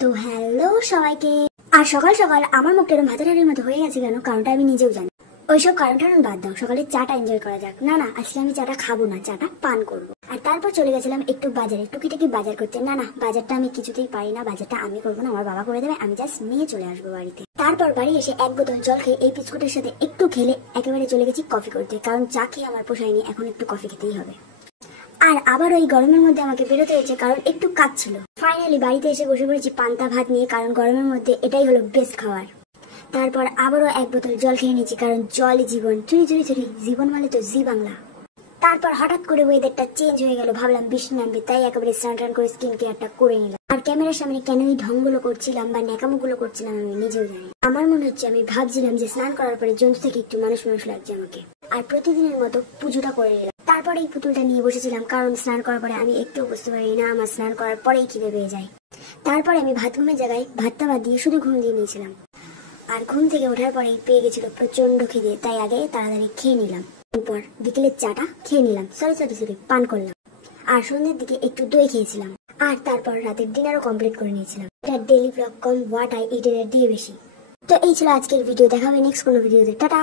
তো হ্যালো সবাইকে। আর সকাল সকাল আমার মুখটা এরকম ভাতের হাড়ির মতো হয়ে গেছে কেন, কারণটা আমি নিজেও জানি। ওইসব কারণ টারণ বাদ দাও, সকালে চাটা এনজয় করা যাক। না না, আজকে আমি চাটা খাবো না, চাটা পান করবো। আর তারপর চলে গেছিলাম একটু বাজারে, টুকিটাকি বাজার করতে। না না, বাজারটা আমি কিছুতেই পারি না, বাজারটা আমি করবো না, আমার বাবা করে দেবে, আমি জাস্ট নিয়ে চলে আসবো বাড়িতে। তারপর বাড়ি এসে এক বোতল জল খেয়ে এই বিস্কুটের সাথে একটু খেলে একেবারে চলে গেছি কফি করতে, কারণ চা খেয়ে আমার পোষায়নি, এখন একটু কফি খেতেই হবে। আর আবার ওই গরমের মধ্যে আমাকে বেরোতে হয়েছে, কারণ একটু কাজ ছিল। ফাইনালি বাড়িতে এসে বসে পড়েছি পান্তা ভাত নিয়ে, কারণ গরমের মধ্যে এটাই হলো বেস্ট খাবার। তারপর আবারও এক বোতল জল খেয়ে নিয়েছি, কারণ জলই জীবন। চুরি চুরি চুরি, জীবন মানে তো জি বাংলা। তারপর হঠাৎ করে ওয়েদারটা চেঞ্জ হয়ে গেল, ভাবলাম বৃষ্টি নামবে, তাই একেবারে স্নান টান করে স্কিন কেয়ারটা করে নিলাম। আর ক্যামেরার সামনে কেন এই ঢংগুলো করছিলাম বা ন্যাকামোগুলো করছিলাম আমি নিজেও জানি। আমার মনে হচ্ছে আমি ভাবছিলাম যে স্নান করার পরে জন্তু থেকে একটু মানুষ মানুষ লাগছে আমাকে। আর প্রতিদিনের মতো পুজোটা করে নিলাম। তারপরে এই পুতুলটা নিয়ে বসেছিলাম, কারণ স্নান করার পরে আমি একটু বুঝতে পারি না আমার স্নান করার পরেই খিদে পেয়ে যায়। তারপরে আমি ভাত ঘুমের জায়গায় ভাতটা বাদ দিয়ে শুধু ঘুম দিয়ে নিয়েছিলাম। আর ঘুম থেকে ওঠার পরেই পেয়ে গেছিল প্রচন্ড খিদে, তাই আগে তাড়াতাড়ি খেয়ে নিলাম। এরপর বিকেলের চাটা খেয়ে নিলাম, সরি পান করলাম। আর সন্ধ্যের দিকে একটু দই খেয়েছিলাম। আর তারপর রাতের ডিনারও কমপ্লিট করে নিয়েছিলাম। এটা daily blog com what I eat এর দিয়ে বেশি। তো এই ছিল আজকের ভিডিও, দেখা হবে নেক্সট কোনো ভিডিওতে। টাটা।